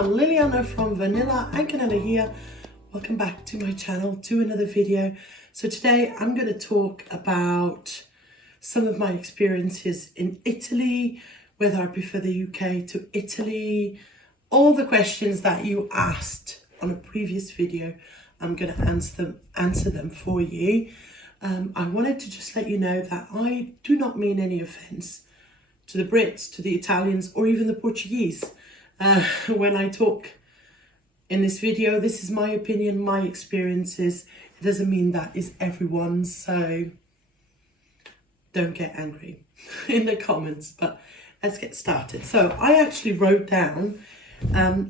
everyone, Liliana from Vanilla Canela here. Welcome back to my channel, to another video. So today I'm going to talk about some of my experiences in Italy, whether I prefer the UK to Italy, all the questions that you asked on a previous video. I'm going to answer them for you. I wanted to just let you know that I do not mean any offence to the Brits, to the Italians, or even the Portuguese. When I talk in this video, this is my opinion, my experiences. It doesn't mean that is everyone's, so don't get angry in the comments, but let's get started. So I actually wrote down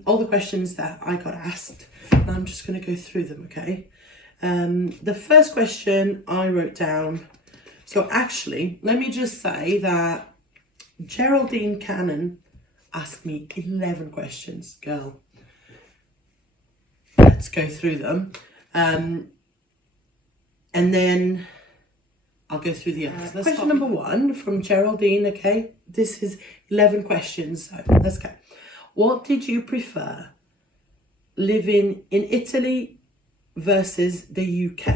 all the questions that I got asked, and I'm just going to go through them, okay? The first question I wrote down, so actually, let me just say that Geraldine Cannon asked me 11 questions, girl. Let's go through them. And then I'll go through the others. Question number 1 from Geraldine, okay? This is 11 questions, so let's go. What did you prefer, living in Italy versus the UK?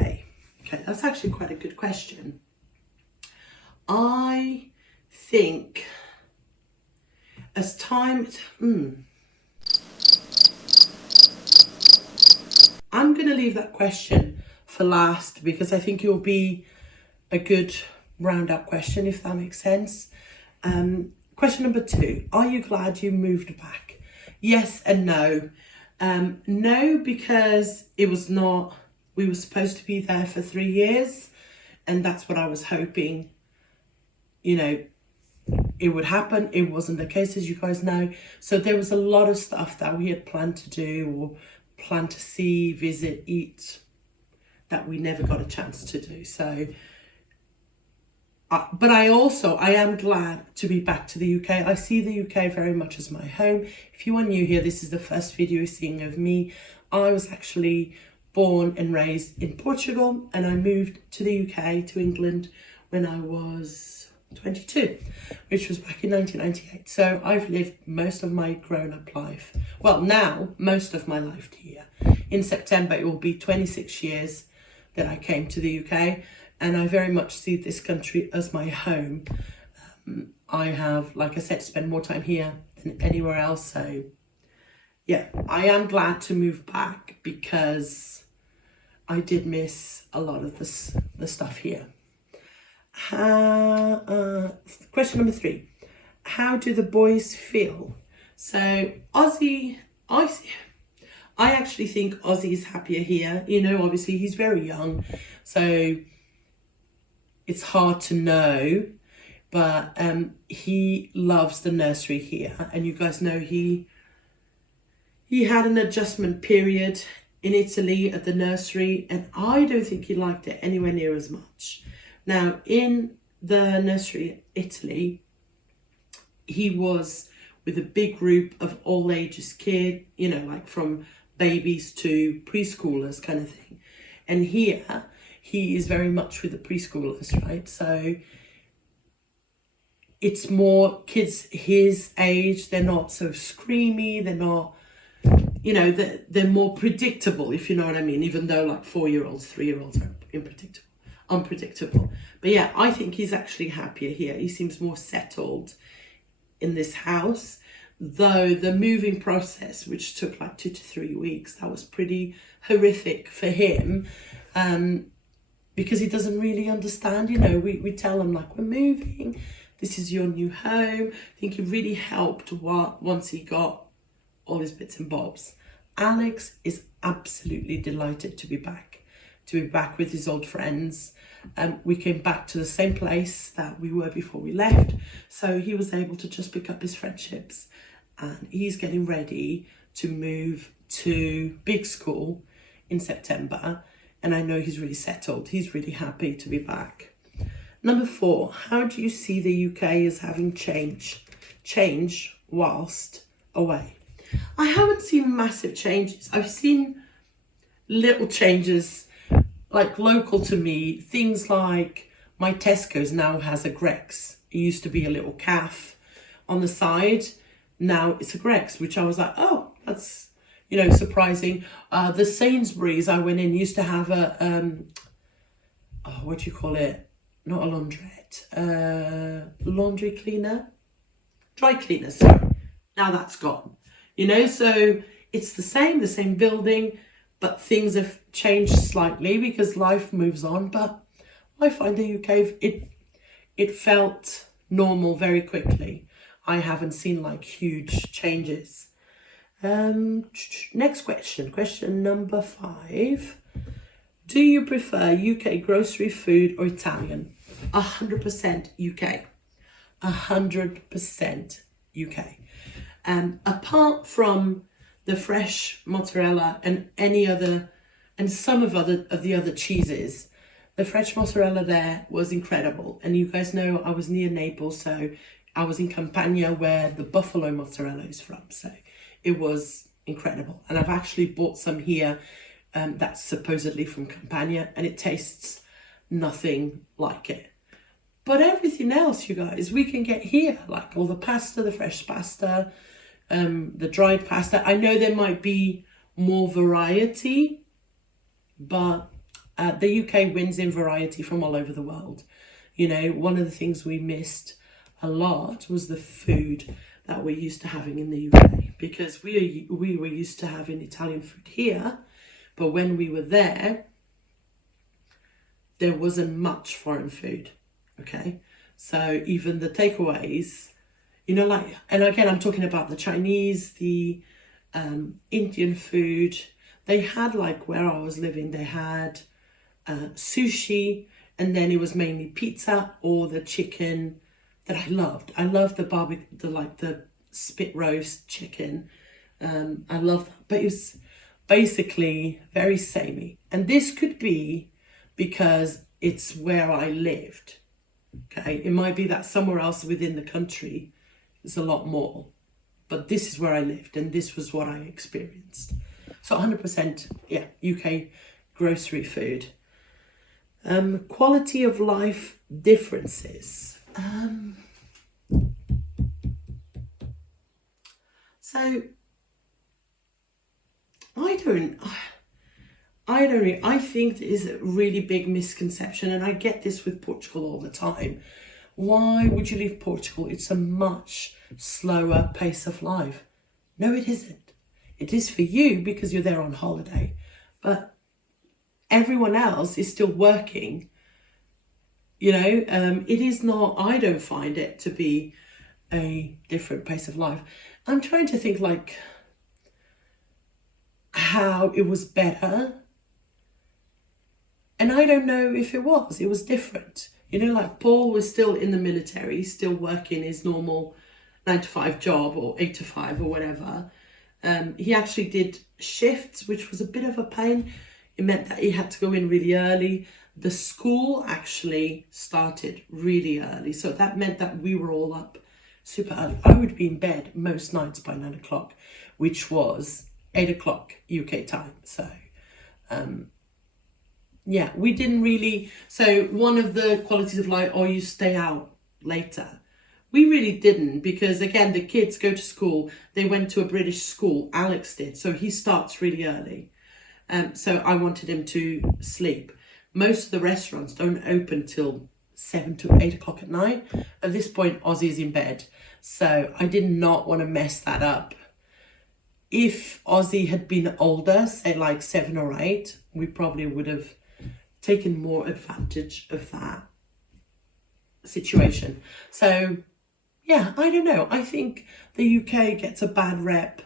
Okay, that's actually quite a good question. I think as time, I'm going to leave that question for last because I think it'll be a good roundup question, if that makes sense. Question number 2, are you glad you moved back? Yes and no. No, because it was not, we were supposed to be there for 3 years, and that's what I was hoping, you know, it would happen. It wasn't the case, as you guys know. So there was a lot of stuff that we had planned to do or planned to see, visit, eat, that we never got a chance to do. So, but I am glad to be back to the UK. I see the UK very much as my home. If you are new here, this is the first video you're seeing of me. I was actually born and raised in Portugal, and I moved to the UK, to England, when I was 22, which was back in 1998. So I've lived most of my grown-up life, well, now most of my life here. In September it will be 26 years that I came to the UK, and I very much see this country as my home. I have, like I said, spent more time here than anywhere else. So yeah, I am glad to move back because I did miss a lot of the stuff here. Question number 3, how do the boys feel? So Ozzy, I actually think Ozzy is happier here. You know, obviously he's very young, so it's hard to know, but he loves the nursery here. And you guys know he had an adjustment period in Italy at the nursery, and I don't think he liked it anywhere near as much. Now, in the nursery in Italy, he was with a big group of all ages kids, you know, like from babies to preschoolers kind of thing. And here, he is very much with the preschoolers, right? So it's more kids his age. They're not so screamy. They're not, you know, they're more predictable, if you know what I mean, even though like 4-year-olds, 3-year-olds are unpredictable. But yeah, I think he's actually happier here. He seems more settled in this house, though the moving process, which took like 2 to 3 weeks, that was pretty horrific for him, because he doesn't really understand. You know, we tell him like, we're moving, this is your new home. I think it really helped once he got all his bits and bobs. Alex is absolutely delighted to be back with his old friends. We came back to the same place that we were before we left, so he was able to just pick up his friendships, and he's getting ready to move to big school in September, and I know he's really settled. He's really happy to be back. Number 4, how do you see the UK as having change whilst away? I haven't seen massive changes. I've seen little changes, like local to me, things like my Tesco's now has a Greggs. It used to be a little calf on the side. Now it's a Greggs, which I was like, oh, That's, you know, surprising. The Sainsbury's I went in used to have a, what do you call it? Not a laundrette, laundry cleaner, dry cleaner, sorry. Now that's gone, you know, so it's the same building, but things have changed slightly because life moves on. But I find the UK, it felt normal very quickly. I haven't seen like huge changes. Next question number 5. Do you prefer UK grocery food or Italian? 100% UK. 100% UK. Apart from the fresh mozzarella and any other, and some of the other cheeses, the fresh mozzarella there was incredible. And you guys know I was near Naples, so I was in Campania where the buffalo mozzarella is from. So it was incredible. And I've actually bought some here that's supposedly from Campania, and it tastes nothing like it. But everything else, you guys, we can get here, like all the pasta, the fresh pasta, the dried pasta. I know there might be more variety, but the UK wins in variety from all over the world. You know, one of the things we missed a lot was the food that we're used to having in the UK, because we were used to having Italian food here, but when we were there wasn't much foreign food. Okay, so even the takeaways, you know, like, and again, I'm talking about the Chinese, the Indian food. They had, like, where I was living, they had sushi, and then it was mainly pizza or the chicken that I loved. I loved the barbecue, the spit roast chicken. I love that, but it's basically very samey. And this could be because it's where I lived. Okay, it might be that somewhere else within the country is a lot more, but this is where I lived and this was what I experienced. So 100%, yeah, UK grocery food. Quality of life differences. So I think there is a really big misconception, and I get this with Portugal all the time. Why would you leave Portugal? It's a much slower pace of life. No, it isn't. It is for you because you're there on holiday, but everyone else is still working. You know, it is not, I don't find it to be a different pace of life. I'm trying to think like how it was better. And I don't know if it was different. You know, like Paul was still in the military, still working his normal 9-to-5 job or 8-to-5 or whatever. He actually did shifts, which was a bit of a pain. It meant that he had to go in really early. The school actually started really early. So that meant that we were all up super early. I would be in bed most nights by 9 o'clock, which was 8 o'clock UK time. So, yeah, we didn't really. So one of the qualities of life, you stay out later. We really didn't, because again, the kids go to school. They went to a British school. Alex did. So he starts really early. So I wanted him to sleep. Most of the restaurants don't open till 7 to 8 o'clock at night. At this point, Ozzy's in bed. So I did not want to mess that up. If Ozzy had been older, say like 7 or 8, we probably would have taken more advantage of that situation. So, yeah, I don't know. I think the UK gets a bad rep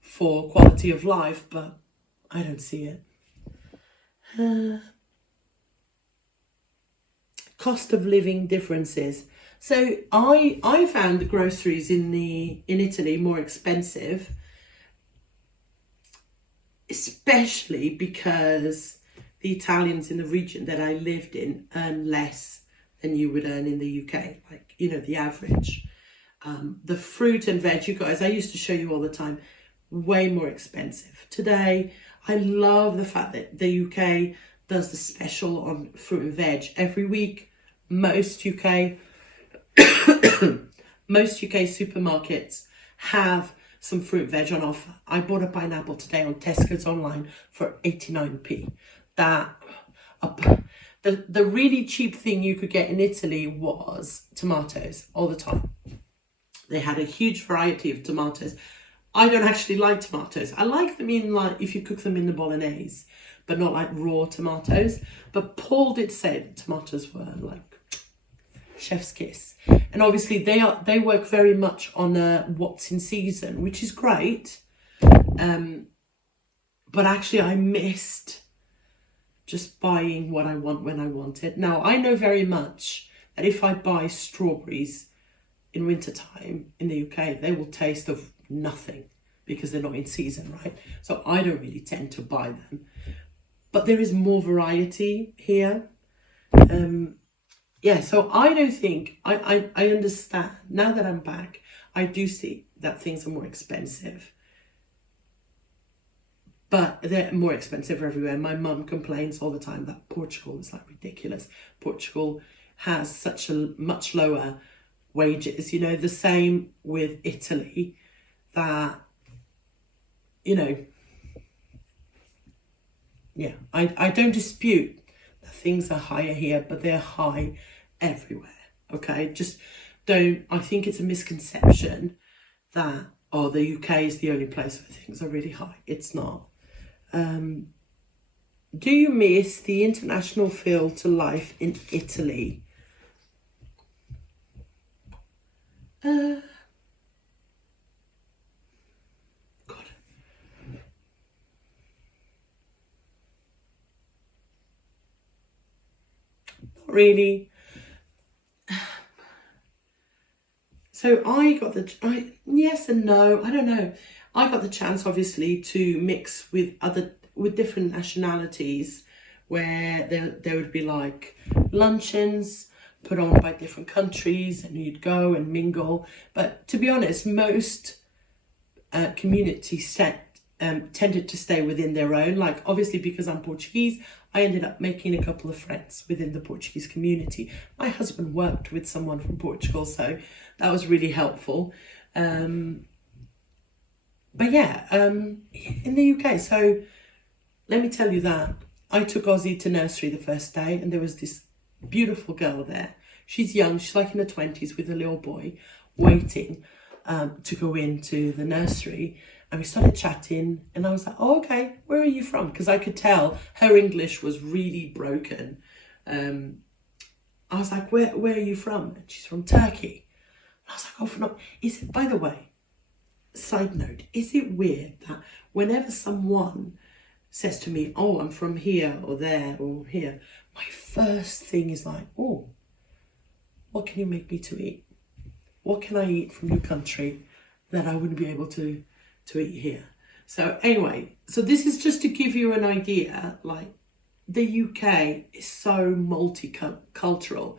for quality of life, but I don't see it. Cost of living differences. So I found the groceries in Italy more expensive, especially because the Italians in the region that I lived in earn less than you would earn in the UK, like, you know, the average. The fruit and veg, you guys, I used to show you all the time, way more expensive. Today, I love the fact that the UK does the special on fruit and veg every week. Most UK supermarkets have some fruit veg on offer. I bought a pineapple today on Tesco's online for 89p. The really cheap thing you could get in Italy was tomatoes all the time. They had a huge variety of tomatoes. I don't actually like tomatoes. I like them in, like, if you cook them in the bolognese, but not like raw tomatoes. But Paul did say that tomatoes were like chef's kiss. And obviously they work very much on what's in season, which is great. But actually I missed just buying what I want when I want it. Now, I know very much that if I buy strawberries in wintertime in the UK, they will taste of nothing because they're not in season, right? So I don't really tend to buy them. But there is more variety here. Yeah, so I don't think, I understand, now that I'm back, I do see that things are more expensive. But they're more expensive everywhere. My mum complains all the time that Portugal is like ridiculous. Portugal has such a much lower wages, you know, the same with Italy, that, you know, yeah, I don't dispute that things are higher here, but they're high everywhere, okay? Just don't, I think it's a misconception that, oh, the UK is the only place where things are really high. It's not. Do you miss the international feel to life in Italy? God. Not really. So yes and no, I don't know. I got the chance, obviously, to mix with different nationalities, where there would be like luncheons put on by different countries, and you'd go and mingle. But to be honest, most communities tended to stay within their own. Like, obviously, because I'm Portuguese, I ended up making a couple of friends within the Portuguese community. My husband worked with someone from Portugal, so that was really helpful. But yeah, in the UK, so let me tell you that I took Ozzy to nursery the first day, and there was this beautiful girl there. She's young, she's like in her 20s, with a little boy waiting to go into the nursery. And we started chatting, and I was like, oh, okay, where are you from? Because I could tell her English was really broken. I was like, where are you from? And she's from Turkey. And I was like, oh, is it, by the way, side note, is it weird that whenever someone says to me, oh, I'm from here or there or here, my first thing is like, oh, what can you make me to eat? What can I eat from your country that I wouldn't be able to eat here? So anyway, so this is just to give you an idea, like, the UK is so multicultural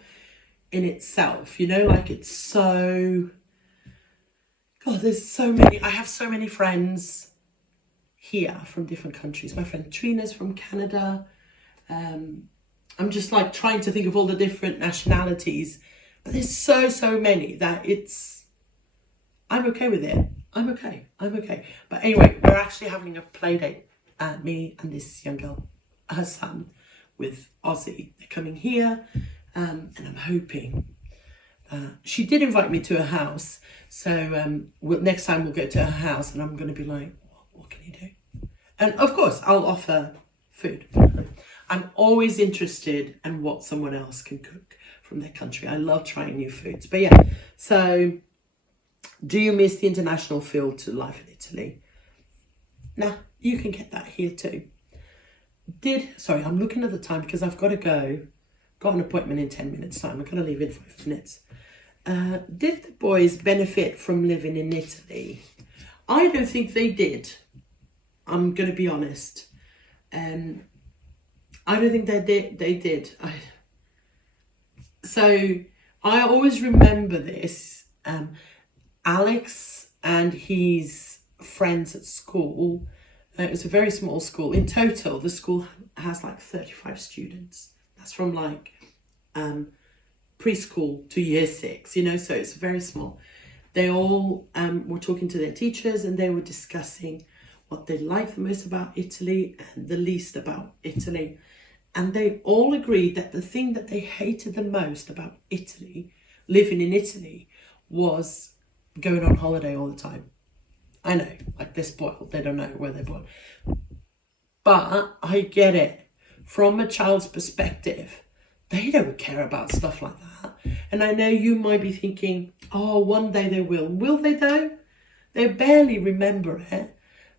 in itself, you know, like, it's so, God, there's so many, I have so many friends here from different countries. My friend Trina's from Canada. I'm just like trying to think of all the different nationalities, but there's so many that I'm okay with it. I'm okay. But anyway, we're actually having a play date, me and this young girl, her son, with Ozzy. They're coming here, and I'm hoping. She did invite me to her house, so next time we'll go to her house, and I'm going to be like, what can you do? And of course, I'll offer food. I'm always interested in what someone else can cook from their country. I love trying new foods. But yeah, so do you miss the international feel to life in Italy? Nah, you can get that here too. Sorry, I'm looking at the time because I've got to go. Got an appointment in 10 minutes time. I'm going to leave in 5 minutes. Did the boys benefit from living in Italy? I don't think they did. I'm going to be honest. I don't think they did. So I always remember this. Alex and his friends at school, it was a very small school. In total, the school has like 35 students. That's from like preschool to year 6, you know, so it's very small. they all were talking to their teachers, and they were discussing what they liked the most about Italy and the least about Italy. And they all agreed that the thing that they hated the most about Italy, living in Italy, was going on holiday all the time. I know, like, they're spoiled. They don't know where they're born. But I get it. From a child's perspective, they don't care about stuff like that. And I know you might be thinking, oh, one day they will. Will they though? They barely remember it.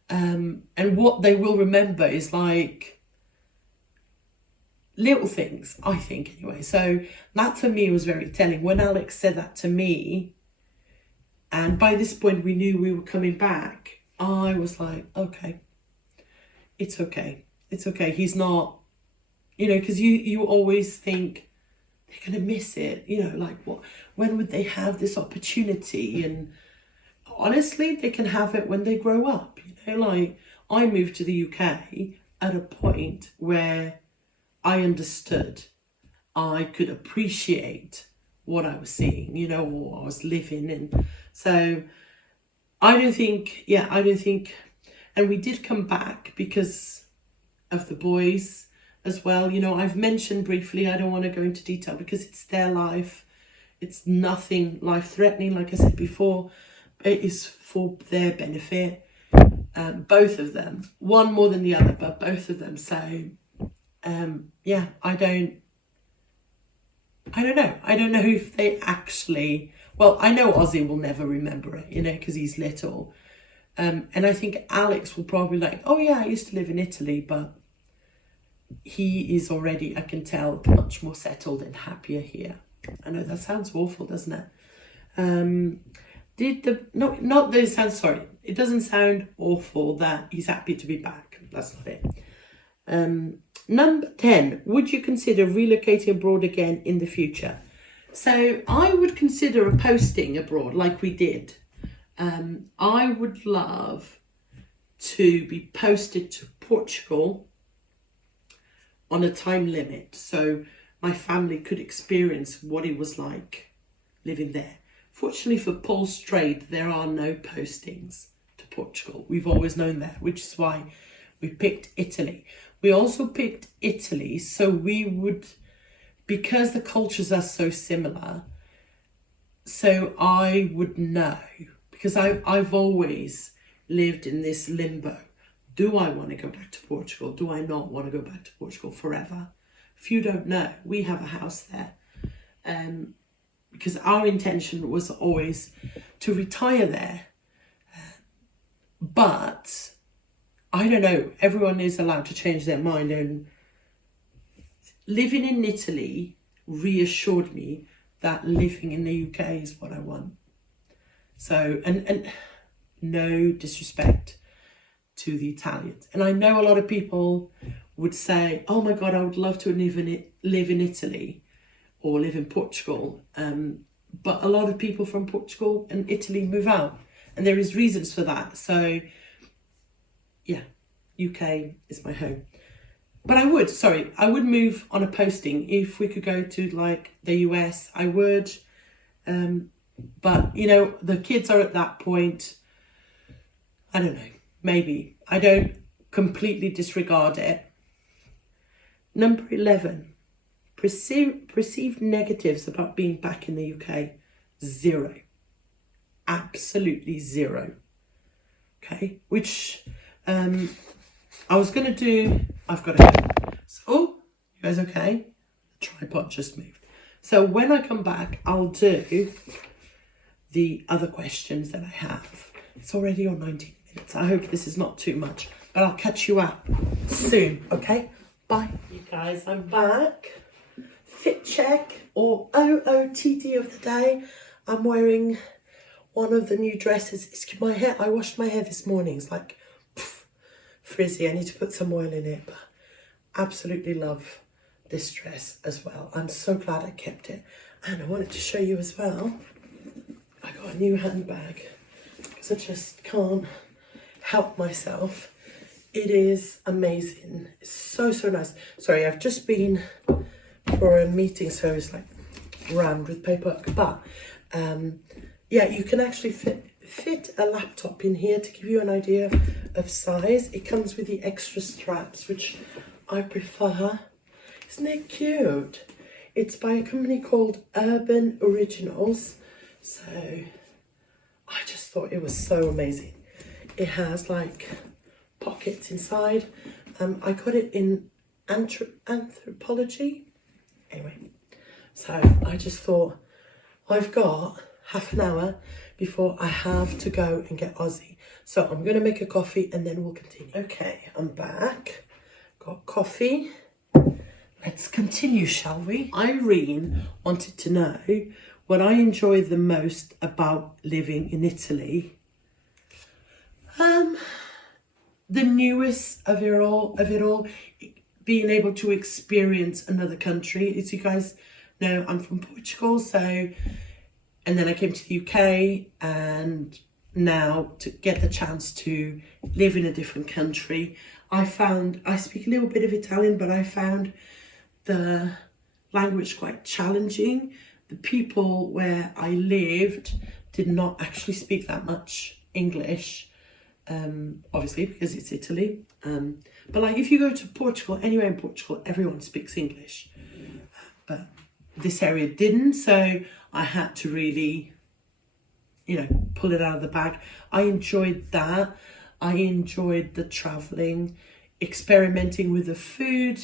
And what they will remember is like little things, I think, anyway. So that for me was very telling. When Alex said that to me, and by this point we knew we were coming back, I was like, okay, it's okay. It's okay. He's not, you know, because you always think they're going to miss it. You know, like, when would they have this opportunity? And honestly, they can have it when they grow up. You know, like, I moved to the UK at a point where I understood, I could appreciate what I was seeing, you know, or I was living in. So I don't think, and we did come back because of the boys as well. You know, I've mentioned briefly, I don't want to go into detail because it's their life. It's nothing life-threatening, like I said before. It is for their benefit. Both of them, one more than the other, but both of them. So, I don't know. I don't know if they actually, well, I know Ozzy will never remember it, you know, because he's little. And I think Alex will probably like, oh yeah, I used to live in Italy, but he is already, I can tell, much more settled and happier here. I know that sounds awful, doesn't it? It doesn't sound awful that he's happy to be back. That's not it. Number 10, would you consider relocating abroad again in the future? So I would consider a posting abroad like we did. I would love to be posted to Portugal on a time limit, so my family could experience what it was like living there. Fortunately for Paul's trade, there are no postings to Portugal. We've always known that, which is why we picked Italy. We also picked Italy so we would, because the cultures are so similar, so I would know, because I've always lived in this limbo. Do I want to go back to Portugal? Do I not want to go back to Portugal forever? If you don't know, we have a house there. Because our intention was always to retire there. But I don't know, everyone is allowed to change their mind, and living in Italy reassured me that living in the UK is what I want. So, and no disrespect to the Italians. And I know a lot of people would say, oh my God, I would love to live in Italy or live in Portugal. But a lot of people from Portugal and Italy move out, and there is reasons for that. So yeah, UK is my home. But I would move on a posting. If we could go to like the US, I would. But you know, the kids are at that point, I don't know, maybe. I don't completely disregard it. Number 11, perceived negatives about being back in the UK. 0. Absolutely 0. Okay, which I was going to do, I've got to go. So, oh, you guys okay? The tripod just moved. So when I come back, I'll do the other questions that I have. It's already on 19 minutes. I hope this is not too much, but I'll catch you up soon, okay? Bye. You guys, I'm back. Fit check or OOTD of the day. I'm wearing one of the new dresses. Excuse my hair. I washed my hair this morning. It's like frizzy. I need to put some oil in it, but absolutely love this dress as well. I'm so glad I kept it. And I wanted to show you as well, I got a new handbag because I just can't help myself. It is amazing. It's so nice. Sorry, I've just been for a meeting, so it's like rammed with paperwork, but yeah, you can actually fit a laptop in here to give you an idea of size. It comes with the extra straps, which I prefer. Isn't it cute? It's by a company called Urban Originals. So I just thought it was so amazing. It has like pockets inside. I got it in anthropology. Anyway, so I just thought I've got half an hour before I have to go and get Ozzy. So I'm going to make a coffee and then we'll continue. Okay, I'm back. Got coffee. Let's continue, shall we? Irene wanted to know what I enjoy the most about living in Italy. The newest of it all, being able to experience another country. As you guys know, I'm from Portugal, and then I came to the UK, and now to get the chance to live in a different country, I speak a little bit of Italian, but I found the language quite challenging. The people where I lived did not actually speak that much English, obviously because it's Italy. But like if you go to Portugal, anywhere in Portugal, everyone speaks English. But this area didn't, so I had to really, pull it out of the bag. I enjoyed that. I enjoyed the traveling, experimenting with the food,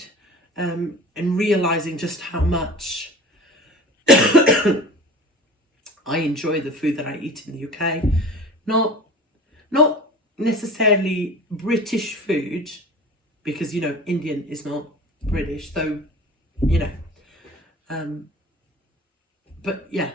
and realizing just how much I enjoy the food that I eat in the UK. Not necessarily British food, because Indian is not British, though, but yeah,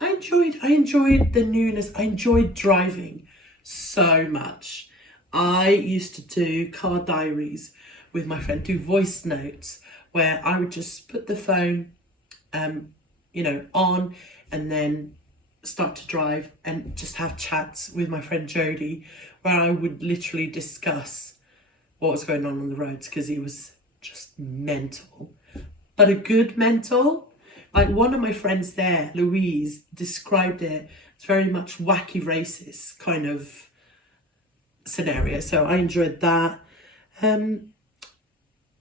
I enjoyed the newness. I enjoyed driving so much. I used to do car diaries with my friend, do voice notes where I would just put the phone on and then start to drive and just have chats with my friend Jody, where I would literally discuss what was going on the roads, because he was just mental, but a good mental. Like one of my friends there, Louise, described it as very much wacky racist kind of scenario. So I enjoyed that.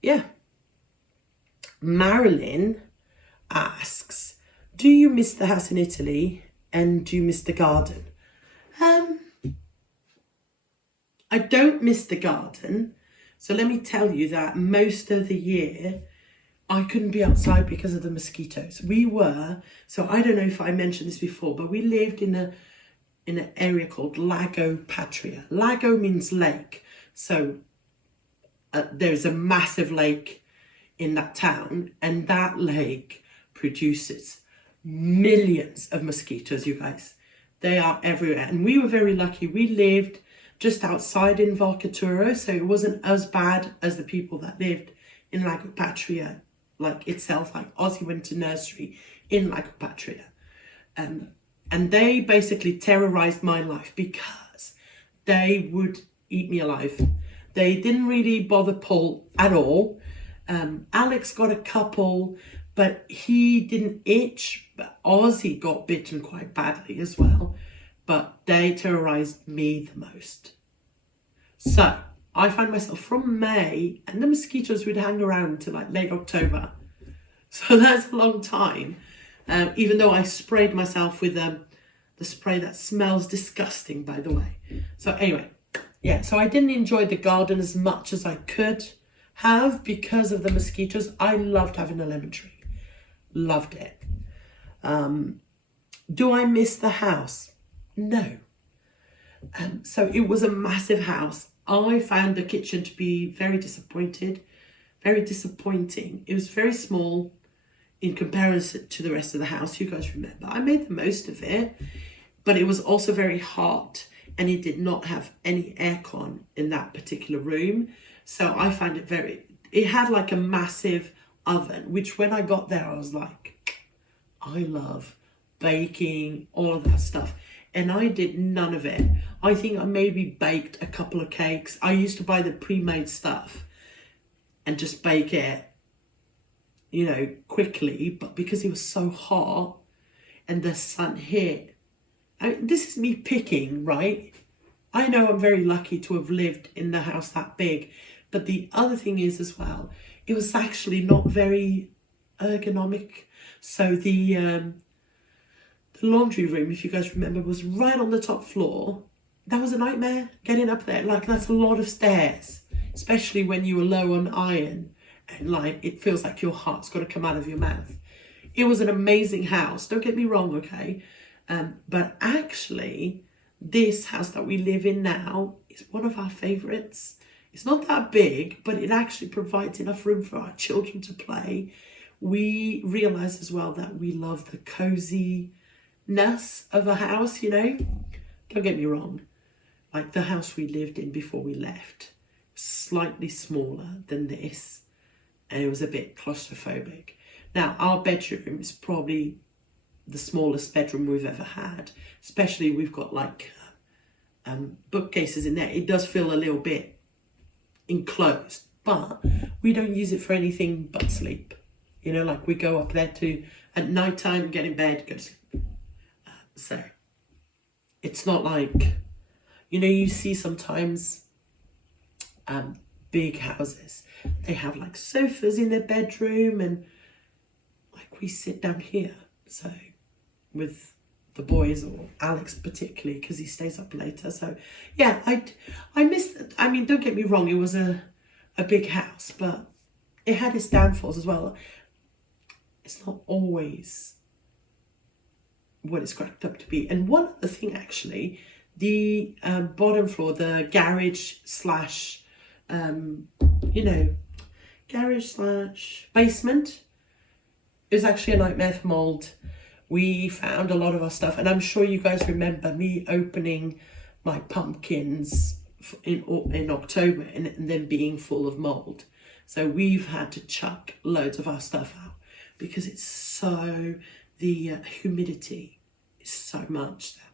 Yeah. Marilyn asks, do you miss the house in Italy and do you miss the garden? I don't miss the garden. So let me tell you that most of the year I couldn't be outside because of the mosquitoes. So I don't know if I mentioned this before, but we lived in an area called Lago Patria. Lago means lake. So there's a massive lake in that town, and that lake produces millions of mosquitoes, you guys. They are everywhere. And we were very lucky. We lived just outside in Valcaturo, so it wasn't as bad as the people that lived in Lago Patria, like itself. Like Ozzy went to nursery in Lago Patria. And they basically terrorized my life because they would eat me alive. They didn't really bother Paul at all. Alex got a couple, but he didn't itch. But Ozzy got bitten quite badly as well. But they terrorized me the most. So I found myself from May, and the mosquitoes would hang around until like late October. So that's a long time. Even though I sprayed myself with the spray that smells disgusting, by the way. So anyway, yeah, so I didn't enjoy the garden as much as I could have because of the mosquitoes. I loved having a lemon tree. Loved it. Do I miss the house? No. So it was a massive house. I found the kitchen to be very disappointing. It was very small in comparison to the rest of the house. You guys remember, I made the most of it, but it was also very hot, and it did not have any aircon in that particular room. So I found it had like a massive oven, which when I got there, I was like, I love baking, all of that stuff. And I did none of it. I think I maybe baked a couple of cakes. I used to buy the pre-made stuff and just bake it, quickly. But because it was so hot and the sun hit this is me picking, right? I know I'm very lucky to have lived in the house that big, but the other thing is as well, it was actually not very ergonomic. So the laundry room, if you guys remember, was right on the top floor. That was a nightmare getting up there. Like, that's a lot of stairs, especially when you were low on iron and like it feels like your heart's got to come out of your mouth. It was an amazing house, don't get me wrong, okay? But actually, this house that we live in now is one of our favourites. It's not that big, but it actually provides enough room for our children to play. We realise as well that we love the coziness of a house, you know? Don't get me wrong. Like, the house we lived in before we left was slightly smaller than this, and it was a bit claustrophobic. Now, our bedroom is probably the smallest bedroom we've ever had, especially we've got like bookcases in there. It does feel a little bit enclosed, but we don't use it for anything but sleep. You know, like we go up there to at night time, get in bed, go to sleep. So it's not like, you know, you see sometimes big houses, they have like sofas in their bedroom, and like we sit down here. So with the boys, or Alex particularly, because he stays up later. So yeah, I miss it. I mean, don't get me wrong, it was a big house, but it had its downfalls as well. It's not always what it's cracked up to be. And one other thing, actually, the bottom floor, the garage slash, garage slash basement, is actually a nightmare for mold. We found a lot of our stuff, and I'm sure you guys remember me opening my pumpkins in October and then being full of mold. So we've had to chuck loads of our stuff out because it's so, the humidity is so much that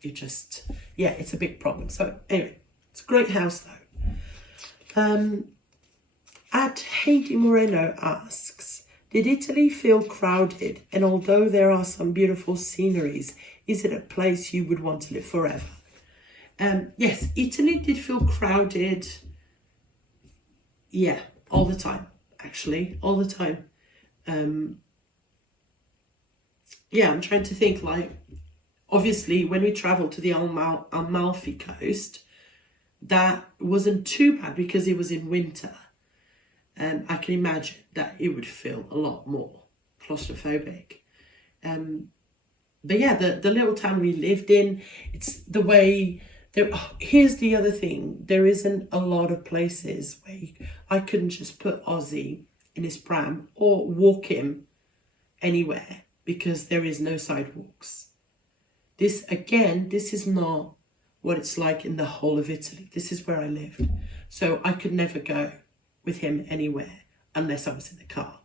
it just, yeah, it's a big problem. So anyway, it's a great house though. At Heidi Moreno asks, did Italy feel crowded? And although there are some beautiful sceneries, is it a place you would want to live forever? Yes, Italy did feel crowded. Yeah, all the time, actually, all the time. Yeah, I'm trying to think, like, obviously when we traveled to the Amalfi Coast, that wasn't too bad because it was in winter. I can imagine that it would feel a lot more claustrophobic. But yeah, the little town we lived in, it's the way there. Oh, here's the other thing: there isn't a lot of places where I couldn't just put Ozzy in his pram or walk him anywhere because there is no sidewalks. This is not what it's like in the whole of Italy. This is where I lived, so I could never go with him anywhere unless I was in the car.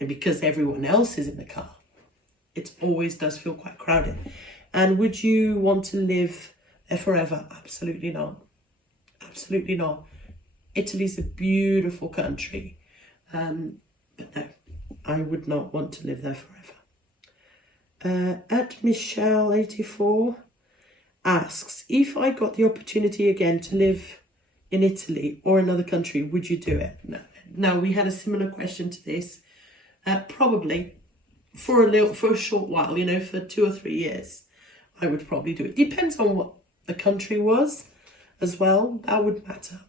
And because everyone else is in the car, it always does feel quite crowded. And would you want to live there forever? Absolutely not. Absolutely not. Italy's a beautiful country. But no, I would not want to live there forever. At Michelle84 asks, if I got the opportunity again to live in Italy or another country, would you do it? No. Now, we had a similar question to this. Probably for a short while, you know, for 2 or 3 years, I would probably do it. Depends on what the country was as well. That would matter.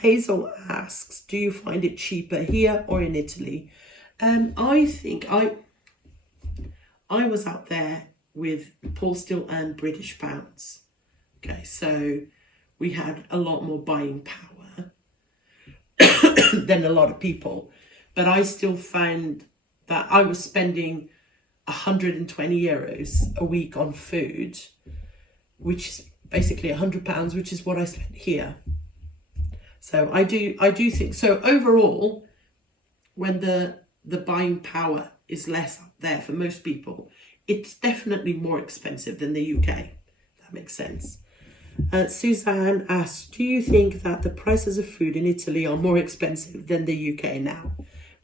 Hazel asks, do you find it cheaper here or in Italy? I think I was out there with Paul still earned British pounds. Okay, so we had a lot more buying power than a lot of people. But I still found that I was spending 120 euros a week on food, which is basically £100, which is what I spent here. So I do think, so overall, when the buying power is less up there for most people, it's definitely more expensive than the UK. That makes sense. Suzanne asks, do you think that the prices of food in Italy are more expensive than the UK now?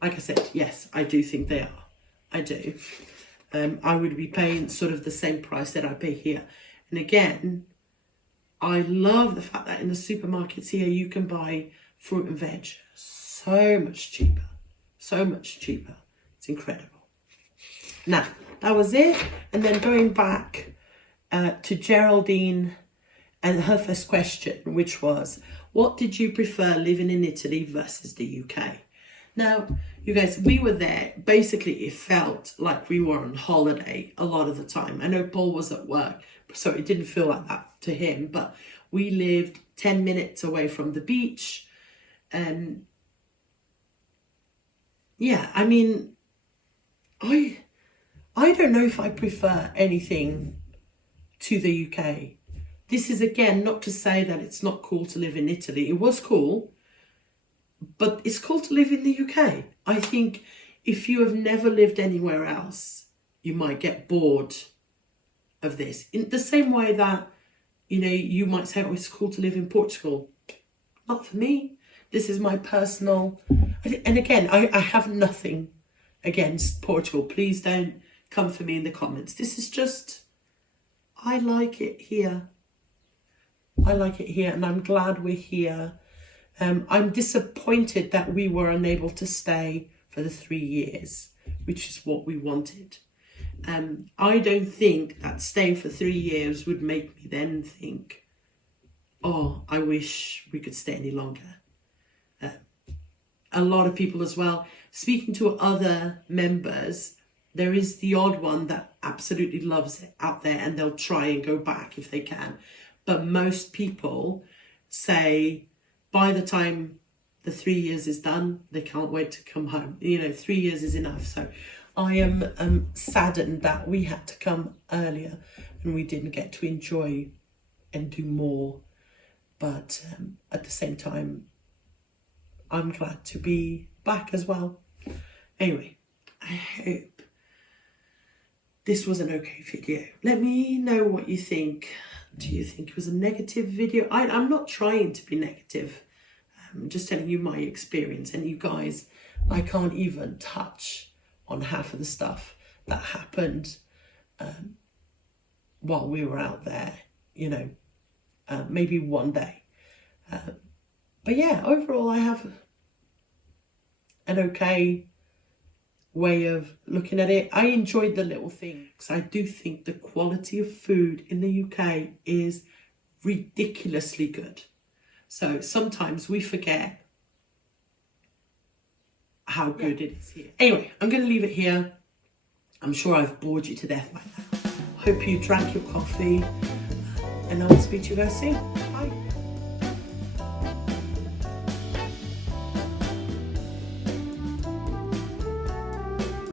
Like I said, yes, I do think they are. I do. I would be paying sort of the same price that I pay here. And again, I love the fact that in the supermarkets here, you can buy fruit and veg so much cheaper. So much cheaper. It's incredible. Now, that was it. And then going back to Geraldine and her first question, which was, what did you prefer living in Italy versus the UK? Now, you guys, we were there. Basically, it felt like we were on holiday a lot of the time. I know Paul was at work, so it didn't feel like that to him, but we lived 10 minutes away from the beach. Yeah, I mean, I don't know if I prefer anything to the UK. This is, again, not to say that it's not cool to live in Italy. It was cool, but it's cool to live in the UK. I think if you have never lived anywhere else, you might get bored of this. In the same way that, you know, you might say, oh, it's cool to live in Portugal. Not for me. This is my personal... And again, I have nothing against Portugal. Please don't come for me in the comments. This is just... I like it here. I like it here, and I'm glad we're here. I'm disappointed that we were unable to stay for the 3 years, which is what we wanted. I don't think that staying for 3 years would make me then think, oh, I wish we could stay any longer. A lot of people as well, speaking to other members, there is the odd one that absolutely loves it out there and they'll try and go back if they can. But most people say by the time the 3 years is done, they can't wait to come home. You know, 3 years is enough. So I am saddened that we had to come earlier and we didn't get to enjoy and do more. But at the same time, I'm glad to be back as well. Anyway, I hope this was an okay video. Let me know what you think. Do you think it was a negative video? I'm not trying to be negative. I'm just telling you my experience. And you guys, I can't even touch on half of the stuff that happened while we were out there, you know, maybe one day. But yeah, overall, I have an okay way of looking at it. I enjoyed the little things. I do think the quality of food in the UK is ridiculously good. So sometimes we forget how good it is here. Anyway, I'm going to leave it here. I'm sure I've bored you to death by now. Hope you drank your coffee and I'll speak to you guys soon.